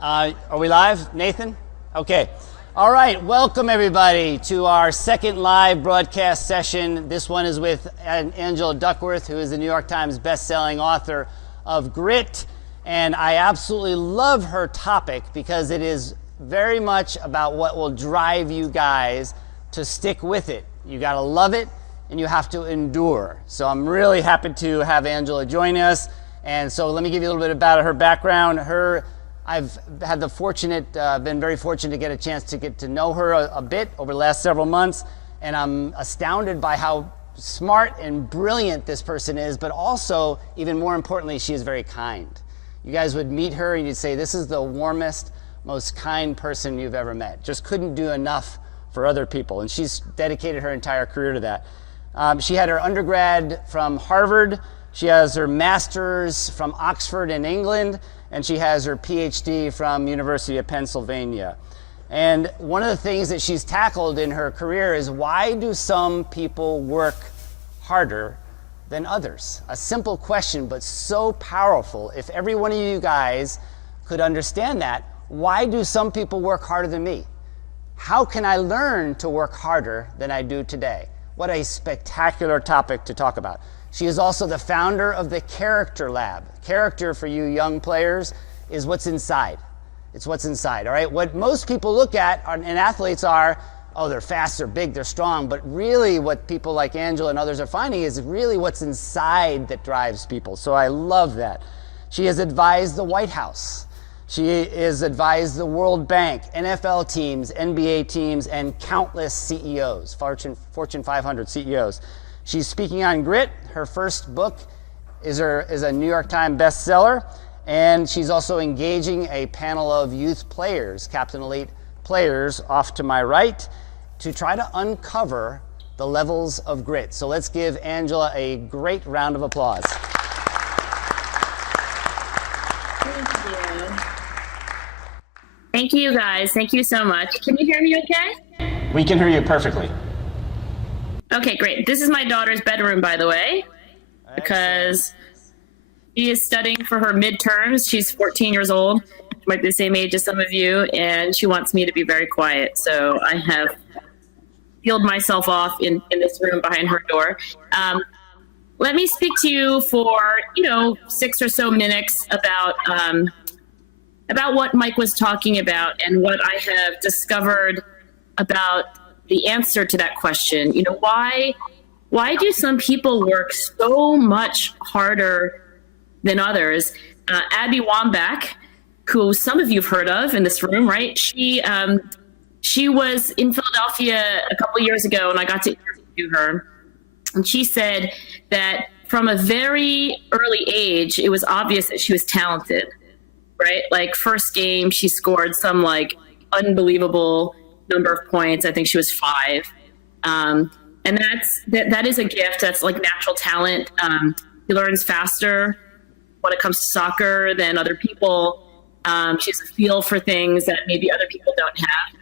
Are we live, Nathan? Okay. All right, welcome everybody to our second live broadcast session. This one is with Angela Duckworth, who is the New York Times best-selling author of Grit. And I absolutely love her topic because it is very much about what will drive you guys to stick with it. You gotta love it and you have to endure. So I'm really happy to have Angela join us. And so let me give you a little bit about her background. I've had been very fortunate to get a chance to get to know her a bit over the last several months, and I'm astounded by how smart and brilliant this person is, but also, even more importantly, she is very kind. You guys would meet her and you'd say, this is the warmest, most kind person you've ever met. Just couldn't do enough for other people, and she's dedicated her entire career to that. She had her undergrad from Harvard, she has her master's from Oxford in England, and she has her PhD from University of Pennsylvania. And one of the things that she's tackled in her career is, why do some people work harder than others? A simple question, but so powerful. If every one of you guys could understand that, why do some people work harder than me? How can I learn to work harder than I do today? What a spectacular topic to talk about. She is also the founder of the Character Lab. Character, for you young players, is what's inside. It's what's inside, all right? What most people look at in athletes are, oh, they're fast, they're big, they're strong, but really what people like Angela and others are finding is really what's inside that drives people. So I love that. She has advised the White House. She has advised the World Bank, NFL teams, NBA teams, and countless CEOs, Fortune 500 CEOs. She's speaking on Grit. Her first book is a New York Times bestseller, and she's also engaging a panel of youth players, Captain Elite players, off to my right, to try to uncover the levels of grit. So let's give Angela a great round of applause. Thank you. Thank you, guys. Thank you so much. Can you hear me okay? We can hear you perfectly. Okay, great. This is my daughter's bedroom, by the way, because she is studying for her midterms. She's 14 years old. She might be the same age as some of you, and she wants me to be very quiet. So I have peeled myself off in this room behind her door. Let me speak to you for, 6 or so minutes about what Mike was talking about and what I have discovered about the answer to that question. Why do some people work so much harder than others? Abby Wambach, who some of you've heard of in this room, right? She was in Philadelphia a couple of years ago, and I got to interview her. And she said that from a very early age, it was obvious that she was talented, right? Like first game, she scored some unbelievable number of points. I think she was 5. And that is a gift. That's like natural talent. She learns faster when it comes to soccer than other people. She has a feel for things that maybe other people don't have.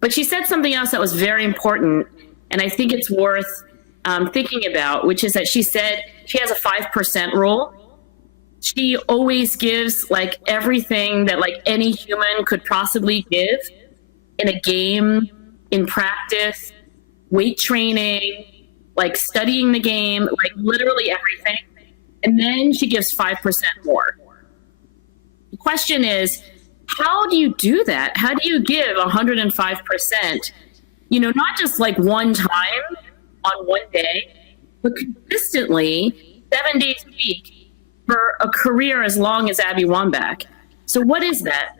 But she said something else that was very important, and I think it's worth thinking about, which is that she said she has a 5% rule. She always gives everything that any human could possibly give in a game, in practice, weight training, studying the game, literally everything. And then she gives 5% more. The question is, how do you do that? How do you give 105%, not just one time on one day, but consistently 7 days a week for a career as long as Abby Wambach? So what is that?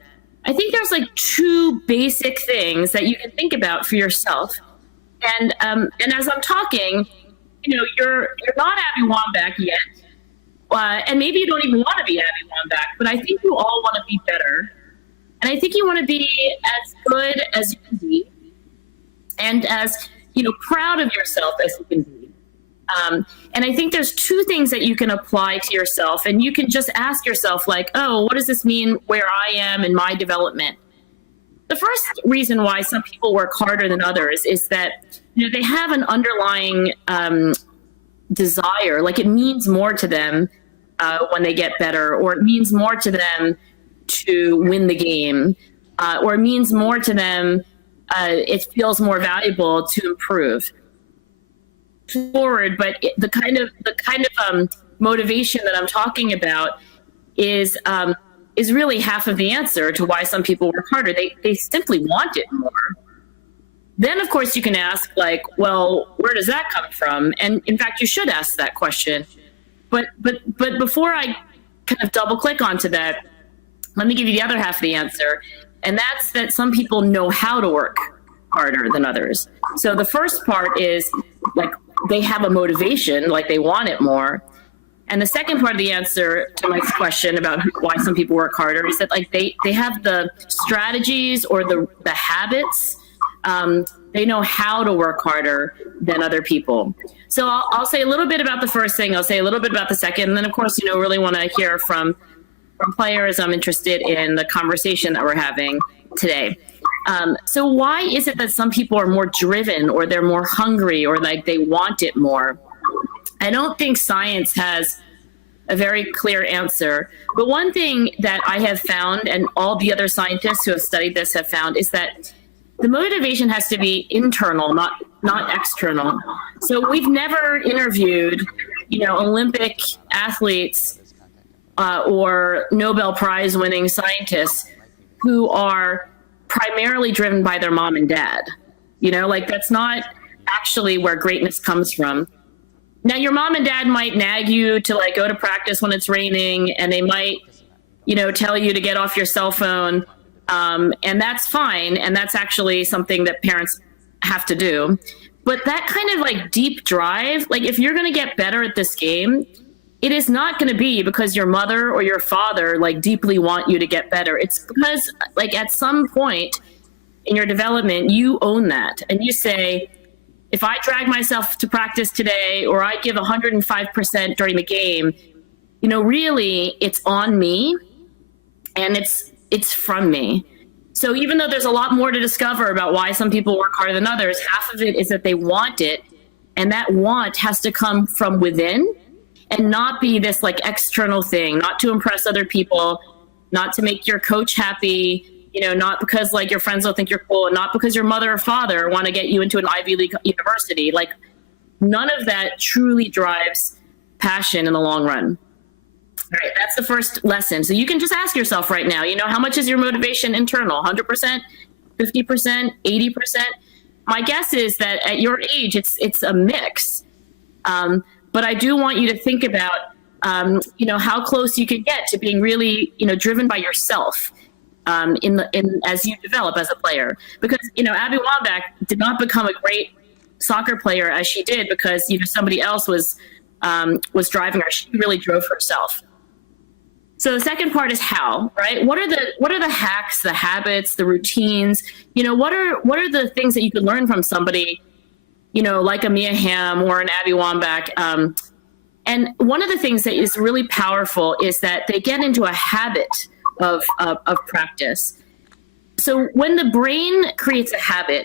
I think there's 2 basic things that you can think about for yourself. And as I'm talking, you're not Abby Wambach yet. And maybe you don't even want to be Abby Wambach, but I think you all want to be better. And I think you want to be as good as you can be and as, proud of yourself as you can be. And I think there's 2 things that you can apply to yourself, and you can just ask yourself oh, what does this mean where I am in my development? The first reason why some people work harder than others is that, they have an underlying desire, it means more to them when they get better, or it means more to them to win the game, or means more to them. It feels more valuable to improve forward. But the kind of motivation that I'm talking about is really half of the answer to why some people work harder. They simply want it more. Then, of course, you can ask, like, well, where does that come from? And in fact, you should ask that question. But before I kind of double click onto that, let me give you the other half of the answer. And that's that some people know how to work harder than others. So the first part is, like, they have a motivation, like they want it more. And the second part of the answer to my question about why some people work harder is that, like, they have the strategies or the habits. They know how to work harder than other people. So I'll say a little bit about the first thing. I'll say a little bit about the second. And then, of course, really want to hear from players. I'm interested in the conversation that we're having today. So why is it that some people are more driven, or they're more hungry, or like they want it more? I don't think science has a very clear answer. But one thing that I have found, and all the other scientists who have studied this have found, is that the motivation has to be internal, not external. So we've never interviewed, Olympic athletes or Nobel Prize winning scientists who are primarily driven by their mom and dad. That's not actually where greatness comes from. Now, your mom and dad might nag you to, like, go to practice when it's raining, and they might, tell you to get off your cell phone. And that's fine. And that's actually something that parents have to do. But that kind of, like, deep drive, like, if you're going to get better at this game, it is not going to be because your mother or your father, like, deeply want you to get better. It's because, like, at some point in your development, you own that. And you say, if I drag myself to practice today, or I give 105% during the game, really it's on me, and it's from me. So even though there's a lot more to discover about why some people work harder than others, half of it is that they want it, and that want has to come from within and not be this, like, external thing, not to impress other people, not to make your coach happy, not because, like, your friends don't think you're cool, and not because your mother or father want to get you into an Ivy League university. Like, none of that truly drives passion in the long run. All right, that's the first lesson. So you can just ask yourself right now, how much is your motivation internal? 100%, 50%, 80%? My guess is that at your age, it's a mix. But I do want you to think about, how close you can get to being really, driven by yourself as you develop as a player. Because, Abby Wambach did not become a great soccer player as she did because, somebody else was driving her. She really drove herself. So the second part is how, right? What are the hacks, the habits, the routines? What are the things that you could learn from somebody, like a Mia Hamm or an Abby Wambach? And one of the things that is really powerful is that they get into a habit of practice. So when the brain creates a habit,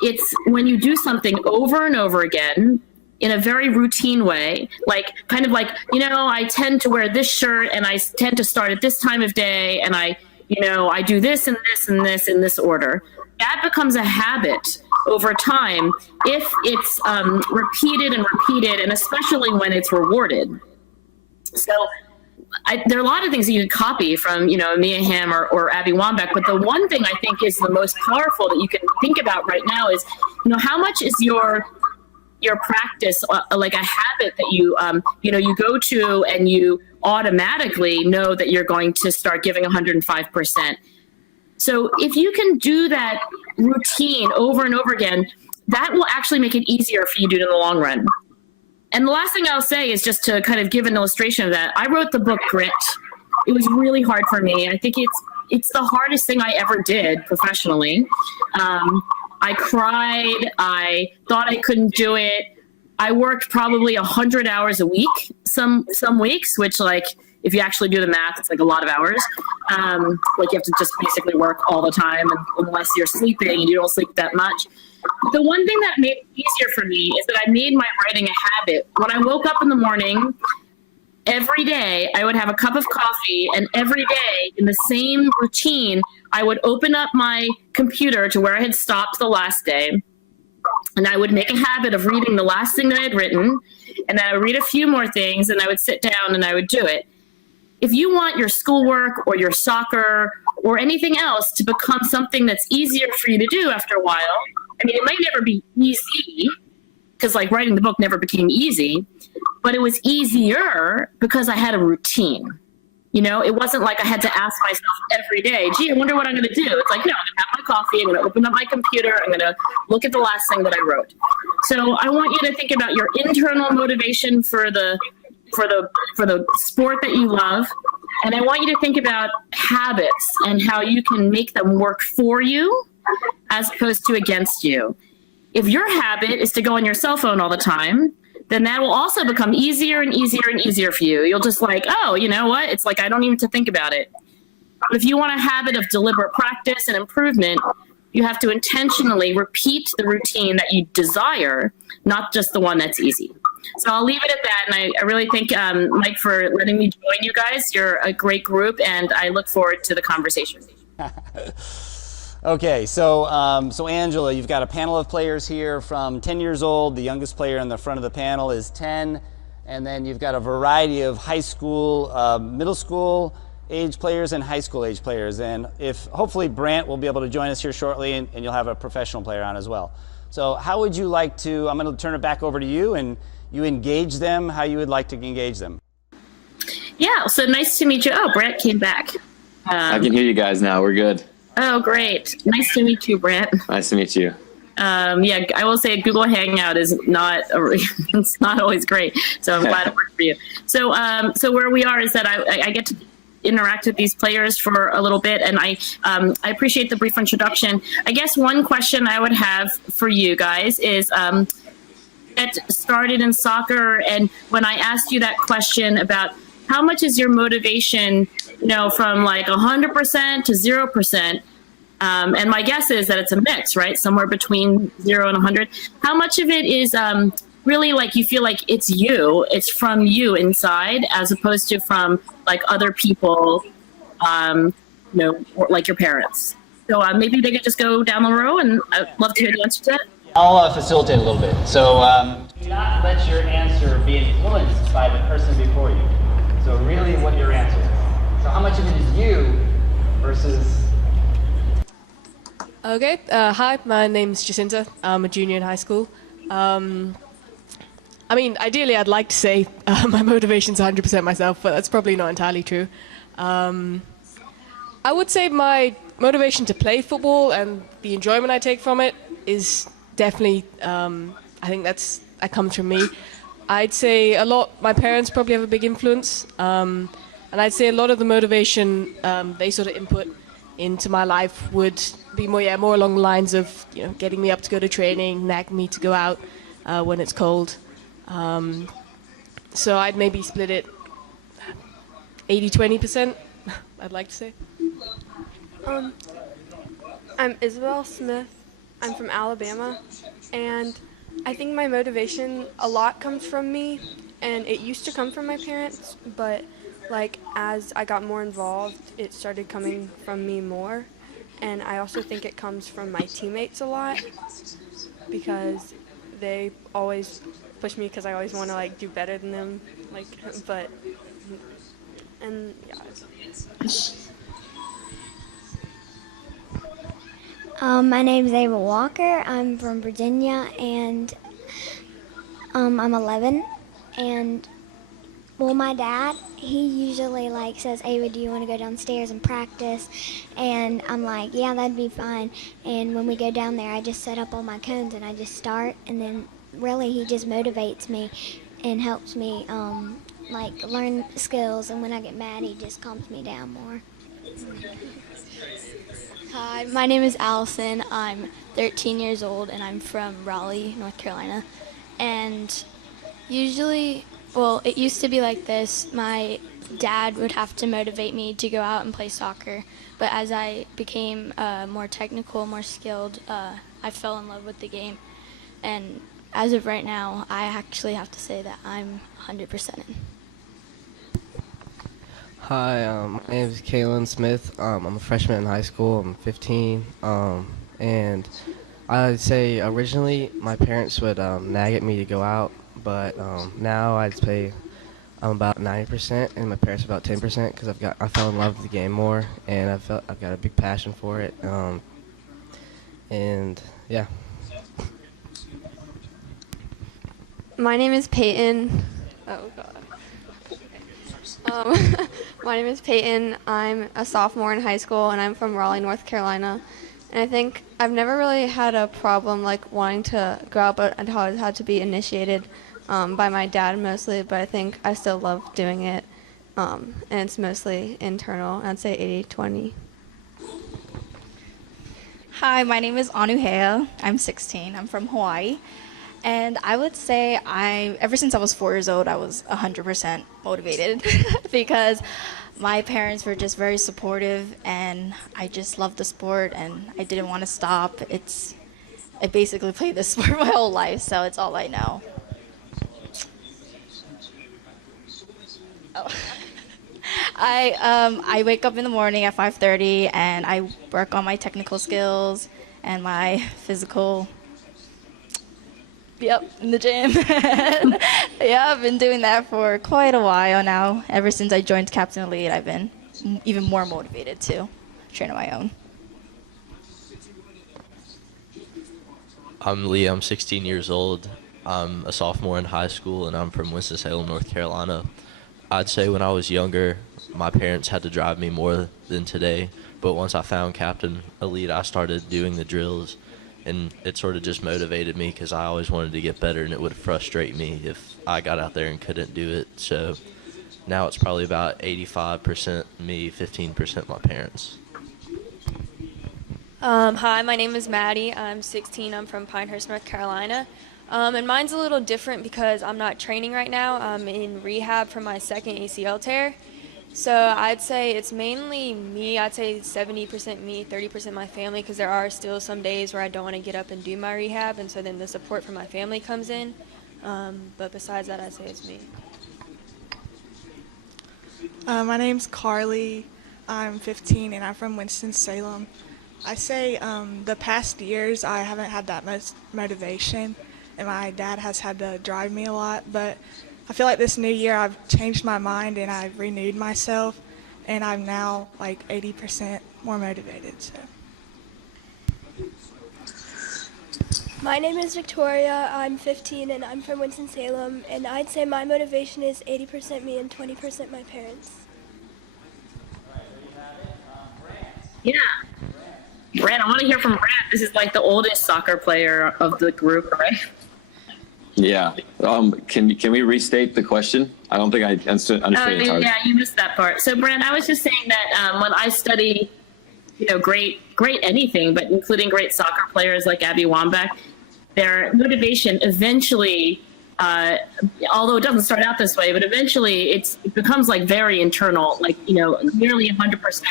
it's when you do something over and over again in a very routine way, like kind of like, I tend to wear this shirt and I tend to start at this time of day, and I do this and this and this in this order. That becomes a habit over time if it's repeated and repeated, and especially when it's rewarded. So there are a lot of things that you can copy from, Mia Hamm or Abby Wambach, but the one thing I think is the most powerful that you can think about right now is, how much is your practice like a habit that you go to and you automatically know that you're going to start giving 105%. So if you can do that routine over and over again, that will actually make it easier for you to do it in the long run. And the last thing I'll say is just to kind of give an illustration of that. I wrote the book Grit. It was really hard for me. I think it's the hardest thing I ever did professionally. I cried. I thought I couldn't do it. I worked probably 100 hours a week, some weeks, which, like, if you actually do the math, it's like a lot of hours. Like, you have to just basically work all the time, unless you're sleeping, and you don't sleep that much. The one thing that made it easier for me is that I made my writing a habit. When I woke up in the morning, every day I would have a cup of coffee, and every day in the same routine, I would open up my computer to where I had stopped the last day. And I would make a habit of reading the last thing that I had written, and then I would read a few more things, and I would sit down and I would do it. If you want your schoolwork or your soccer or anything else to become something that's easier for you to do after a while, I mean, it might never be easy, because like writing the book never became easy, but it was easier because I had a routine. You know, it wasn't like I had to ask myself every day, gee, I wonder what I'm going to do. It's like, no, I'm going to have my coffee. I'm going to open up my computer. I'm going to look at the last thing that I wrote. So I want you to think about your internal motivation for the sport that you love. And I want you to think about habits and how you can make them work for you as opposed to against you. If your habit is to go on your cell phone all the time, then that will also become easier and easier and easier for you. You'll just like, oh, you know what? It's like, I don't even have to think about it. But if you want a habit of deliberate practice and improvement, you have to intentionally repeat the routine that you desire, not just the one that's easy. So I'll leave it at that. And I really thank Mike for letting me join you guys. You're a great group, and I look forward to the conversation. Okay, so Angela, you've got a panel of players here from 10 years old. The youngest player in the front of the panel is 10. And then you've got a variety of high school, middle school age players and high school age players. And hopefully Brandt will be able to join us here shortly, and you'll have a professional player on as well. So how would you like to, I'm going to turn it back over to you, and you engage them how you would like to engage them. Yeah, so nice to meet you. Oh, Brandt came back. I can hear you guys now. We're good. Oh, great. Nice to meet you, Brandt. Nice to meet you. Yeah, I will say Google Hangout is it's not always great. So I'm glad it worked for you. So where we are is that I get to interact with these players for a little bit, and I appreciate the brief introduction. I guess one question I would have for you guys is, get started in soccer, and when I asked you that question about how much is your motivation, you know, from like 100% to 0%, and my guess is that it's a mix, right? Somewhere between 0 and 100. How much of it is really like you feel like it's from you inside, as opposed to from like other people, you know, or like your parents? So maybe they could just go down the row, and I'd love to hear the answer to that. I'll facilitate a little bit. So do not let your answer be influenced by the person before you. So really what your answer is. So how much of it is you versus... Okay, hi, my name's Jacinta. I'm a junior in high school. I mean, ideally I'd like to say my motivation's 100% myself, but that's probably not entirely true. I would say my motivation to play football and the enjoyment I take from it is definitely, I think that comes from me. I'd say my parents probably have a big influence, and I'd say a lot of the motivation they sort of input into my life would be more along the lines of, you know, getting me up to go to training, nagging me to go out when it's cold. So I'd maybe split it 80-20%, I'd like to say. I'm Isabel Smith. I'm from Alabama, and I think my motivation a lot comes from me, and it used to come from my parents, but like as I got more involved, it started coming from me more. And I also think it comes from my teammates a lot, because they always push me because I always want to like do better than them, like, but, and yeah. My name's Ava Walker. I'm from Virginia, and I'm 11. And well, my dad, he usually like says, "Ava, do you want to go downstairs and practice?" And I'm like, "Yeah, that'd be fine." And when we go down there, I just set up all my cones and I just start. And then really, he just motivates me and helps me like learn skills. And when I get mad, he just calms me down more. Hi, my name is Allison. I'm 13 years old, and I'm from Raleigh, North Carolina. And usually, well, it used to be like this. My dad would have to motivate me to go out and play soccer. But as I became more technical, more skilled, I fell in love with the game. And as of right now, I actually have to say that I'm 100% in. Hi, my name is Kalen Smith. I'm a freshman in high school. I'm 15. And I'd say originally my parents would nag at me to go out, but now I'd say I'm about 90% and my parents about 10% because I fell in love with the game more and I've got a big passion for it. And yeah. My name is Peyton. Oh God. My name is Peyton. I'm a sophomore in high school, and I'm from Raleigh, North Carolina. And I think I've never really had a problem like wanting to go out, but I've always had to be initiated by my dad mostly. But I think I still love doing it, and it's mostly internal. I'd say 80-20. Hi, my name is Anuhea. I'm 16. I'm from Hawaii. And I would say ever since I was 4 years old, I was 100% motivated because my parents were just very supportive and I just loved the sport and I didn't want to stop. I basically played this sport my whole life, so it's all I know. Oh. I wake up in the morning at 5:30 and I work on my technical skills and my physical. Yep, in the gym. Yeah, I've been doing that for quite a while now. Ever since I joined Captain Elite, I've been even more motivated to train on my own. I'm Lee. I'm 16 years old. I'm a sophomore in high school, and I'm from Winston-Salem, North Carolina. I'd say when I was younger, my parents had to drive me more than today. But once I found Captain Elite, I started doing the drills, and it sort of just motivated me because I always wanted to get better, and it would frustrate me if I got out there and couldn't do it. So now it's probably about 85% me, 15% my parents. Hi, my name is Maddie. I'm 16. I'm from Pinehurst, North Carolina. And mine's a little different because I'm not training right now. I'm in rehab for my second ACL tear. So I'd say it's mainly me. I'd say 70% me, 30% my family, because there are still some days where I don't want to get up and do my rehab, and so then the support from my family comes in. But besides that, I'd say it's me. My name's Carly. I'm 15, and I'm from Winston-Salem. I say the past years I haven't had that much motivation, and my dad has had to drive me a lot, but I feel like this new year I've changed my mind and I've renewed myself, and I'm now like 80% more motivated. So. My name is Victoria. I'm 15 and I'm from Winston-Salem, and I'd say my motivation is 80% me and 20% my parents. Yeah. Brandt, I want to hear from Brandt. This is like the oldest soccer player of the group, right? Yeah. Can we restate the question? I don't think I understood entirely. Yeah, you missed that part. So, Brandt, I was just saying that when I study, great anything, but including great soccer players like Abby Wambach, their motivation eventually, although it doesn't start out this way, but eventually it becomes like very internal, like, nearly 100%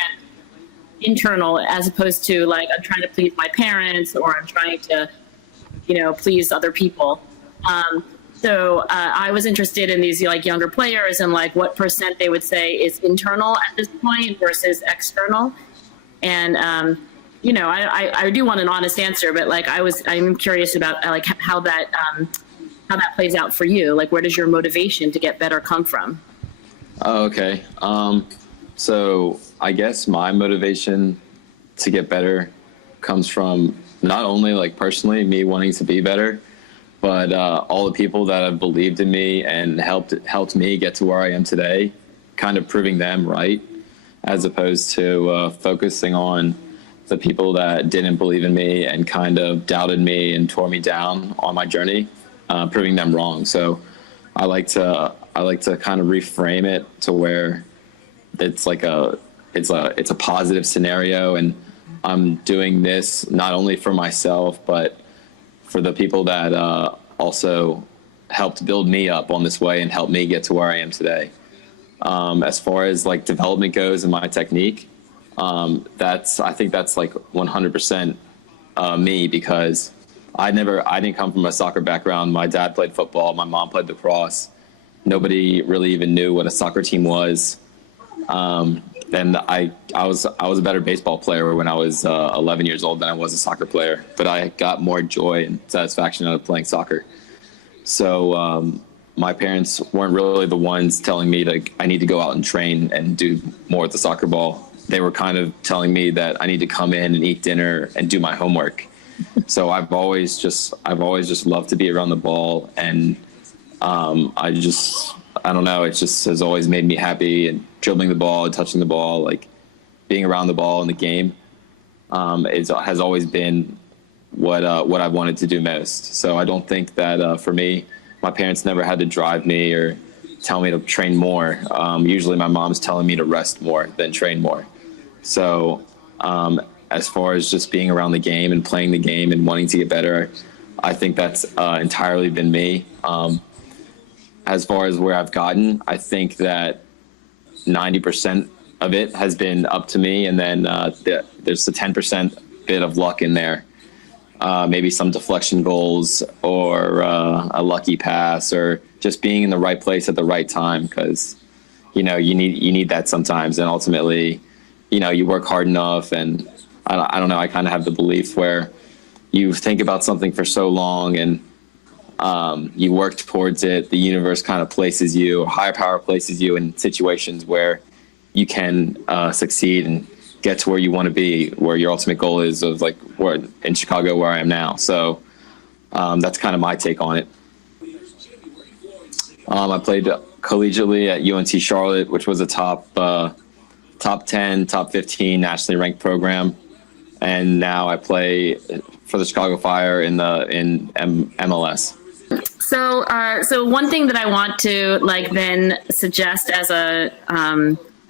internal, as opposed to like, I'm trying to please my parents or I'm trying to, please other people. So I was interested in these like younger players and like what percent they would say is internal at this point versus external. And, I do want an honest answer, but like I'm curious about like how that plays out for you. Like, where does your motivation to get better come from? Oh, okay. So I guess my motivation to get better comes from not only like personally me wanting to be better, but all the people that have believed in me and helped me get to where I am today, kind of proving them right, as opposed to focusing on the people that didn't believe in me and kind of doubted me and tore me down on my journey, proving them wrong. So I like to kind of reframe it to where it's like it's a positive scenario, and I'm doing this not only for myself, but for the people that also helped build me up on this way and helped me get to where I am today. As far as like development goes and my technique, I think that's like 100% me, because I didn't come from a soccer background. My dad played football. My mom played lacrosse. Nobody really even knew what a soccer team was. And I was a better baseball player when I was 11 years old than I was a soccer player, but I got more joy and satisfaction out of playing soccer. So my parents weren't really the ones telling me that I need to go out and train and do more with the soccer ball. They were kind of telling me that I need to come in and eat dinner and do my homework. So I've always just loved to be around the ball, and I don't know, it just has always made me happy, and dribbling the ball and touching the ball, like being around the ball in the game, has always been what I've wanted to do most. So I don't think that for me, my parents never had to drive me or tell me to train more. Usually my mom's telling me to rest more than train more. So as far as just being around the game and playing the game and wanting to get better, I think that's entirely been me. As far as where I've gotten, I think that 90% of it has been up to me, and then there's the 10% bit of luck in there. Maybe some deflection goals or a lucky pass, or just being in the right place at the right time, because you need that sometimes. And ultimately, you work hard enough, and I don't know, I kind of have the belief where you think about something for so long and you work towards it, the universe kind of places you, higher power places you in situations where you can succeed and get to where you want to be, where your ultimate goal is, of like where in Chicago where I am now. So that's kind of my take on it. I played collegiately at UNC Charlotte, which was a top 10, top 15 nationally ranked program. And now I play for the Chicago Fire in MLS. So one thing that I want to then suggest as a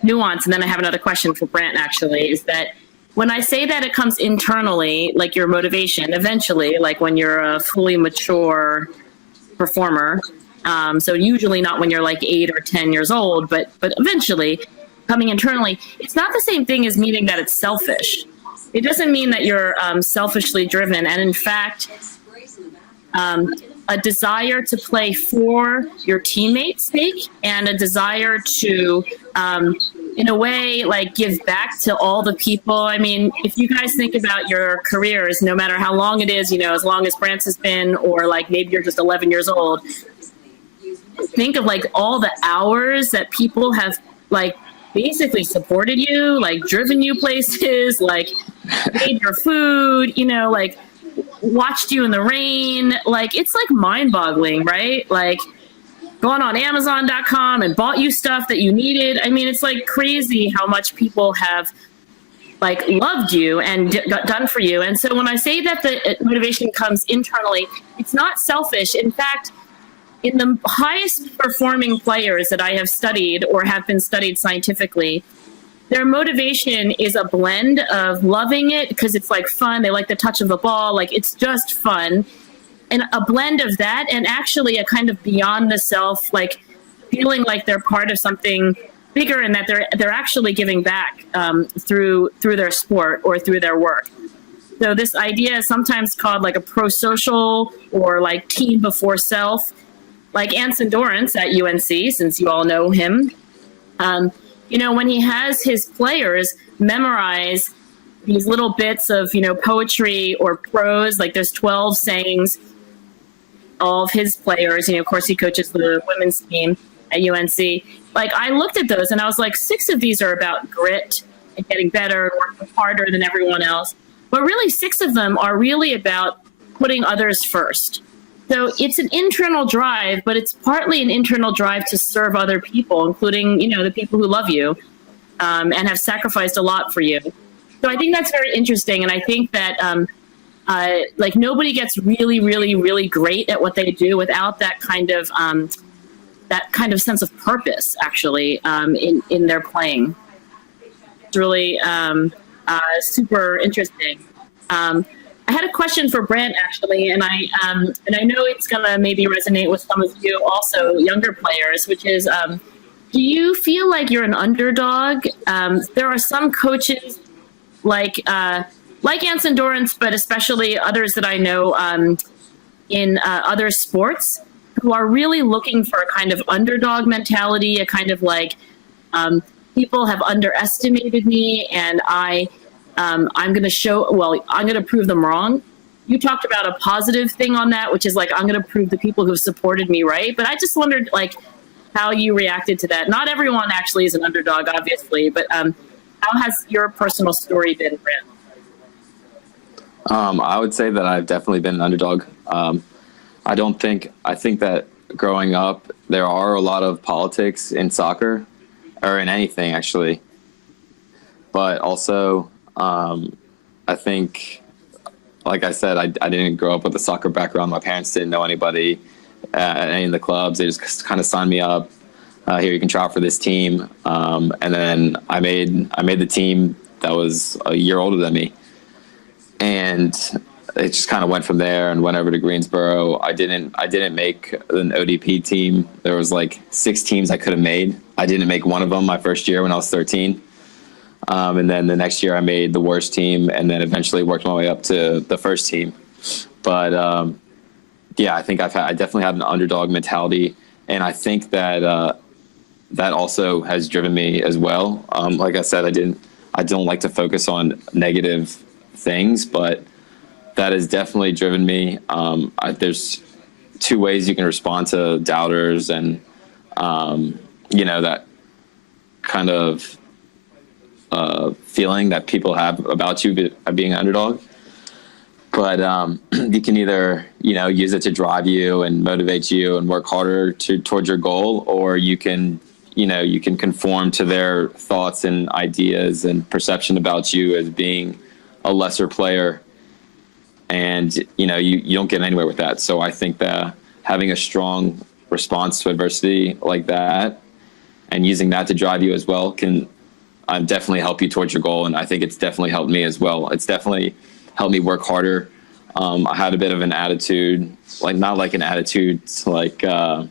nuance, and then I have another question for Brandt actually, is that when I say that it comes internally, like your motivation, eventually, like when you're a fully mature performer, so usually not when you're like 8 or 10 years old, but eventually coming internally, it's not the same thing as meaning that it's selfish. It doesn't mean that you're selfishly driven. And in fact, a desire to play for your teammates' sake, and a desire to, in a way, like give back to all the people. I mean, if you guys think about your careers, no matter how long it is, as long as Brandt's has been, or like maybe you're just 11 years old, think of like all the hours that people have like basically supported you, like driven you places, like made your food, like watched you in the rain. Like, it's like mind-boggling, right? Like gone on Amazon.com and bought you stuff that you needed. I mean, it's like crazy how much people have like loved you and got done for you. And so when I say that the motivation comes internally, it's not selfish. In fact, in the highest performing players that I have studied or have been studied scientifically, their motivation is a blend of loving it because it's like fun. They like the touch of the ball. Like, it's just fun. And a blend of that, and actually a kind of beyond the self, like feeling like they're part of something bigger, and that they're actually giving back through their sport or through their work. So this idea is sometimes called like a pro-social, or like team before self. Like Anson Dorrance at UNC, since you all know him, when he has his players memorize these little bits of, poetry or prose, like there's 12 sayings, all of his players, of course he coaches the women's team at UNC. Like, I looked at those and I was like, 6 of these are about grit and getting better and working harder than everyone else. But really 6 of them are really about putting others first. So it's an internal drive, but it's partly an internal drive to serve other people, including, the people who love you and have sacrificed a lot for you. So I think that's very interesting. And I think that like nobody gets really, really, really great at what they do without that kind of sense of purpose, actually, in their playing. It's really super interesting. I had a question for Brandt, actually, and I know it's gonna maybe resonate with some of you also, younger players, which is, do you feel like you're an underdog? There are some coaches like Anson Dorrance, but especially others that I know in other sports, who are really looking for a kind of underdog mentality, a kind of like people have underestimated me, and I'm going to prove them wrong. You talked about a positive thing on that, which is like, I'm going to prove the people who've supported me right. But I just wondered, like, how you reacted to that. Not everyone actually is an underdog, obviously, but how has your personal story been, Brandt? I would say that I've definitely been an underdog. I think that growing up, there are a lot of politics in soccer, or in anything actually. But also, I think, like I said, I didn't grow up with a soccer background. My parents didn't know anybody at any of the clubs. They just kind of signed me up. Here, you can try out for this team. And then I made the team that was a year older than me. And it just kind of went from there and went over to Greensboro. I didn't make an ODP team. There was like 6 teams I could have made. I didn't make one of them my first year when I was 13. And then the next year I made the worst team, and then eventually worked my way up to the first team. But yeah, I think I definitely had an underdog mentality, and I think that that also has driven me as well. Like I said, I don't like to focus on negative things, but that has definitely driven me. There's 2 ways you can respond to doubters, and that kind of feeling that people have about you being an underdog. But you can either use it to drive you and motivate you and work harder towards your goal, or you can conform to their thoughts and ideas and perception about you as being a lesser player, and you don't get anywhere with that. So I think that having a strong response to adversity like that and using that to drive you as well can definitely help you towards your goal. And I think it's definitely helped me as well. It's definitely helped me work harder. I had a bit of an attitude, not like an attitude like a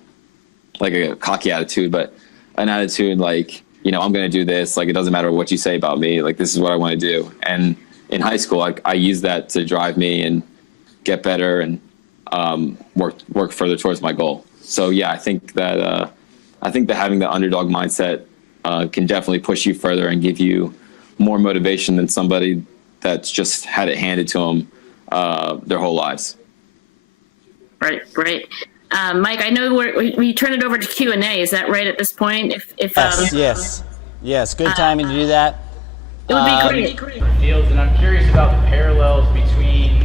cocky attitude, but an attitude like, I'm going to do this. Like, it doesn't matter what you say about me. Like, this is what I want to do. And in high school, I used that to drive me and get better and work further towards my goal. So yeah, I think that having the underdog mindset can definitely push you further and give you more motivation than somebody that's just had it handed to them their whole lives. Right, great. Mike, I know we turn it over to Q&A. Is that right at this point? Yes. Good timing to do that. It would be great. Fields, and I'm curious about the parallels between,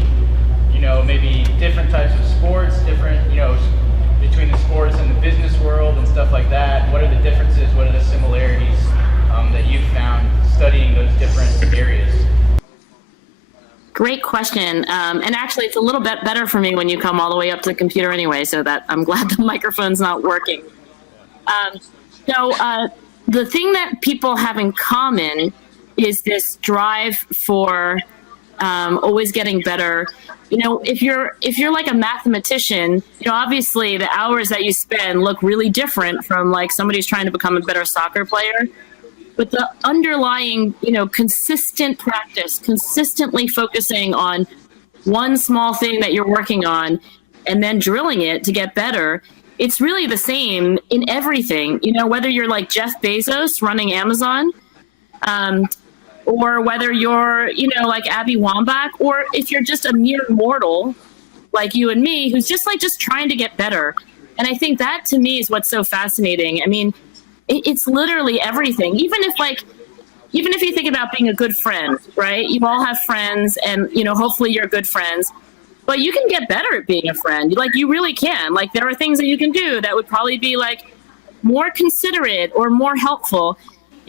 maybe different types of sports, between the sports and the business world and stuff like that. What are the differences? What are the similarities that you've found studying those different areas? Great question. And actually, it's a little bit better for me when you come all the way up to the computer anyway, so that I'm glad the microphone's not working. The thing that people have in common is this drive for always getting better. If you're like a mathematician, obviously the hours that you spend look really different from like somebody who's trying to become a better soccer player. But the underlying, consistent practice, consistently focusing on one small thing that you're working on and then drilling it to get better, it's really the same in everything. Whether you're like Jeff Bezos running Amazon, or whether you're, like Abby Wambach, or if you're just a mere mortal like you and me, who's just trying to get better. And I think that to me is what's so fascinating. I mean, it's literally everything. Even if you think about being a good friend, right? You all have friends, and hopefully you're good friends, but you can get better at being a friend. Like, you really can. Like, there are things that you can do that would probably be like more considerate or more helpful.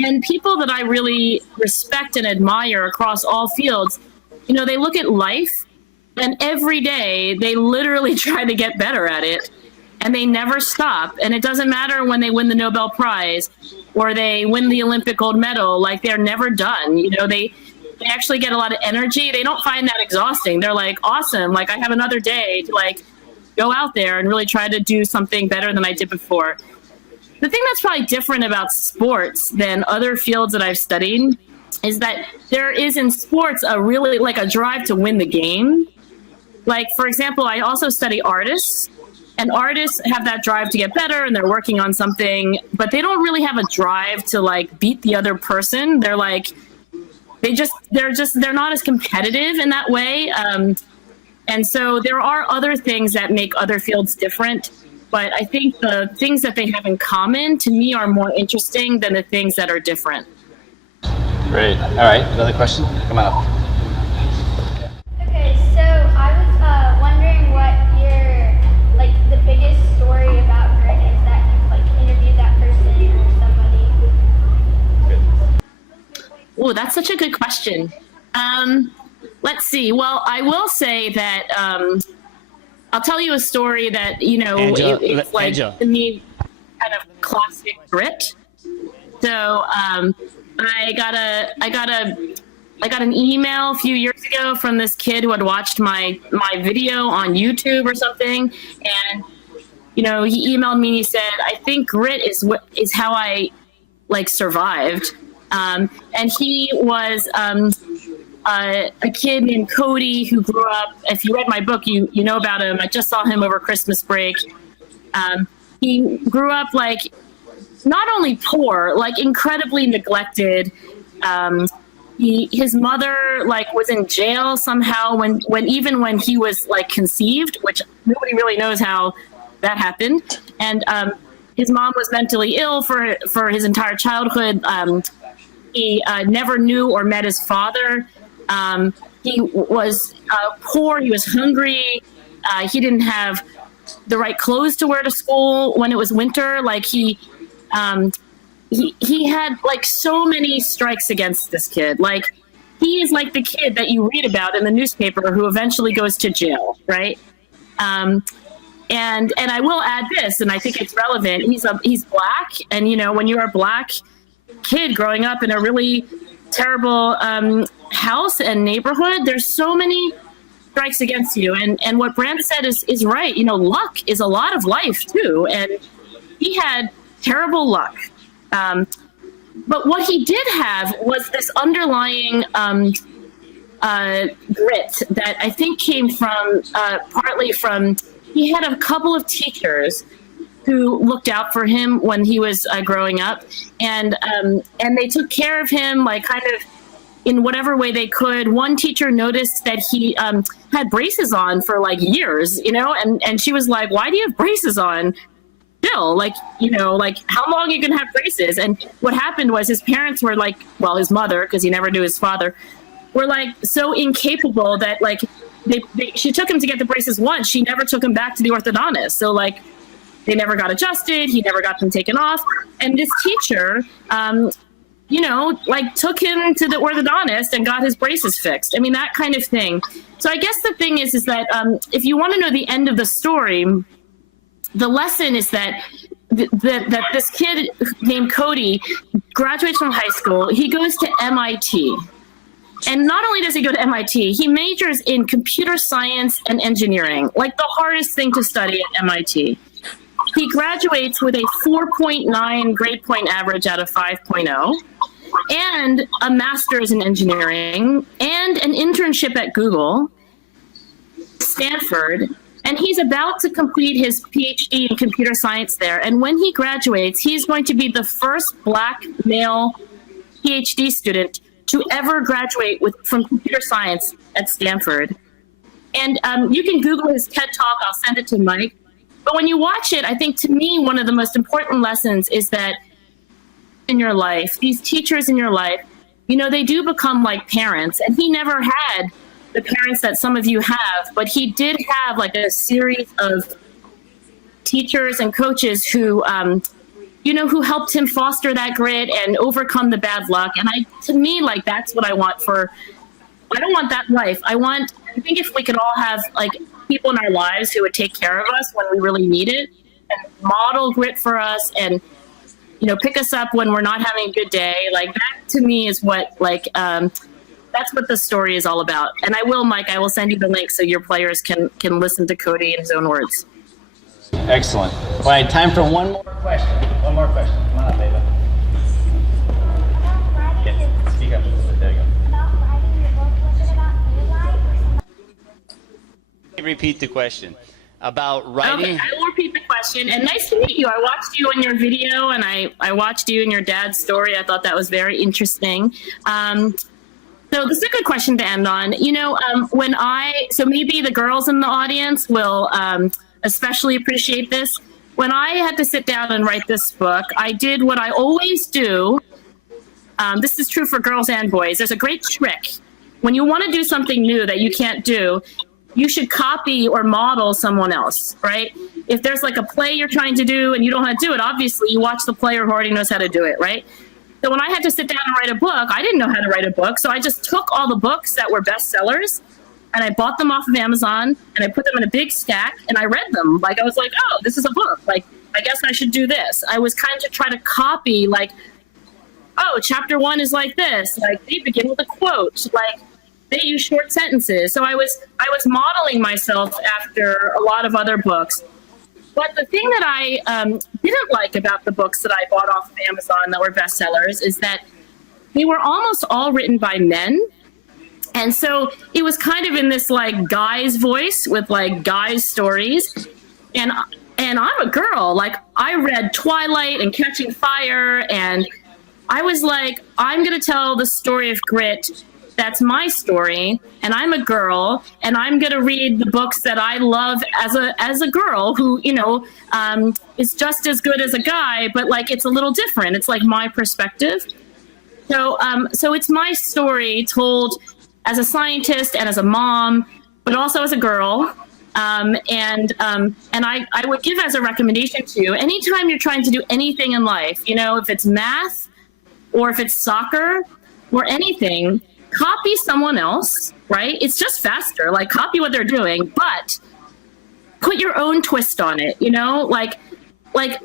And people that I really respect and admire across all fields, they look at life, and every day they literally try to get better at it. And they never stop. And it doesn't matter when they win the Nobel Prize or they win the Olympic gold medal, like, they're never done. They actually get a lot of energy. They don't find that exhausting. They're like, awesome. Like, I have another day to like go out there and really try to do something better than I did before. The thing that's probably different about sports than other fields that I've studied is that there is in sports a really like a drive to win the game. Like, for example, I also study artists. And artists have that drive to get better, and they're working on something, but they don't really have a drive to like beat the other person. They're like, they're not as competitive in that way. And so there are other things that make other fields different, but I think the things that they have in common to me are more interesting than the things that are different. Great. All right, another question? Come on up. Okay, so I was wondering what your, like, the biggest story about Grit is that you've, like, interviewed that person or somebody. Oh, that's such a good question. Let's see. Well, I will say that I'll tell you a story that, you know, it's like, to me, kind of classic Grit. So I got an email a few years ago from this kid who had watched my video on YouTube or something, and you know, he emailed me and he said, "I think grit is how I like survived." And he was a kid named Cody who grew up. If you read my book, you know about him. I just saw him over Christmas break. He grew up like not only poor, like incredibly neglected. His mother like was in jail somehow when he was like conceived, which nobody really knows how that happened. And his mom was mentally ill for his entire childhood. He never knew or met his father. He was poor. He was hungry. He didn't have the right clothes to wear to school when it was winter. Like he had like so many strikes against this kid. Like he is like the kid that you read about in the newspaper who eventually goes to jail, right? And I will add this, and I think it's relevant. He's black, and you know, when you're a black kid growing up in a really terrible house and neighborhood, there's so many strikes against you. And what Brandt said is right. You know, luck is a lot of life too, and he had terrible luck. But what he did have was this underlying grit that I think came from partly from, he had a couple of teachers who looked out for him when he was growing up, and they took care of him like kind of in whatever way they could. One teacher noticed that he had braces on for like years, you know, and she was like, "Why do you have braces on still? Like, you know, like how long are you gonna have braces?" And what happened was his parents were like, well, his mother, because he never knew his father, were like so incapable that like she took him to get the braces once. She never took him back to the orthodontist. So like they never got adjusted. He never got them taken off. And this teacher, you know, like took him to the orthodontist and got his braces fixed. I mean, that kind of thing. So I guess the thing is that if you want to know the end of the story, the lesson is that that this kid named Cody graduates from high school. He goes to MIT. And not only does he go to MIT, he majors in computer science and engineering, like the hardest thing to study at MIT. He graduates with a 4.9 grade point average out of 5.0, and a master's in engineering, and an internship at Google, Stanford, and he's about to complete his PhD in computer science there. And when he graduates, he's going to be the first black male PhD student to ever graduate from computer science at Stanford. And you can Google his TED Talk. I'll send it to Mike. But when you watch it, I think to me, one of the most important lessons is that in your life, these teachers in your life, you know, they do become like parents. And he never had the parents that some of you have, but he did have like a series of teachers and coaches who, you know, who helped him foster that grit and overcome the bad luck. And to me, like, that's what I want I don't want that life. I think if we could all have like people in our lives who would take care of us when we really need it and model grit for us and, you know, pick us up when we're not having a good day. Like that to me is what that's what the story is all about. And Mike, I will send you the link so your players can listen to Cody in his own words. Excellent. All right, time for one more question. One more question. Come on up, Ava. Yeah, speak up a little bit. There you go. Repeat the question. about writing. Okay, I will repeat the question. And nice to meet you. I watched you in your video, and I watched you in your dad's story. I thought that was very interesting. So this is a good question to end on. You know, so maybe the girls in the audience will especially appreciate this. When I had to sit down and write this book, I did what I always do. This is true for girls and boys. There's a great trick. When you want to do something new that you can't do, you should copy or model someone else, right? If there's like a play you're trying to do and you don't know how to do it, obviously you watch the player who already knows how to do it, right? So when I had to sit down and write a book, I didn't know how to write a book. So I just took all the books that were bestsellers and I bought them off of Amazon and I put them in a big stack and I read them. Like, I was like, oh, this is a book. Like, I guess I should do this. I was kind of trying to copy, like, oh, chapter 1 is like this. Like, they begin with a quote. Like, they use short sentences. So I was modeling myself after a lot of other books. But the thing that I didn't like about the books that I bought off of Amazon that were bestsellers is that they were almost all written by men. And so it was kind of in this like guy's voice with like guy's stories. And I'm a girl. Like, I read Twilight and Catching Fire, and I was like, I'm going to tell the story of grit. That's my story, and I'm a girl, and I'm going to read the books that I love as a girl who, you know, is just as good as a guy, but like it's a little different. It's like my perspective. So it's my story told as a scientist and as a mom, but also as a girl. And I would give as a recommendation to you, anytime you're trying to do anything in life, you know, if it's math or if it's soccer or anything, copy someone else, right? It's just faster. Like, copy what they're doing, but put your own twist on it, you know? Like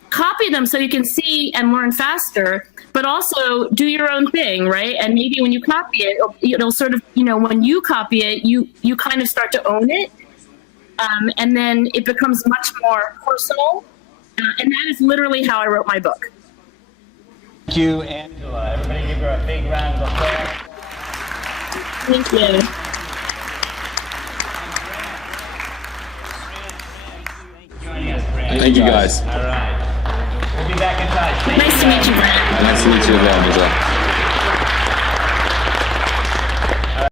copy them so you can see and learn faster, but also do your own thing, right? And maybe when you copy it, it'll sort of, you know, when you copy it, you kind of start to own it. And then it becomes much more personal. And that is literally how I wrote my book. Thank you, Angela. Everybody give her a big round of applause. Thank you. Thank you, guys. All right. We'll be back in touch. Nice to meet you, Brandt. Nice to meet you as well, Angela.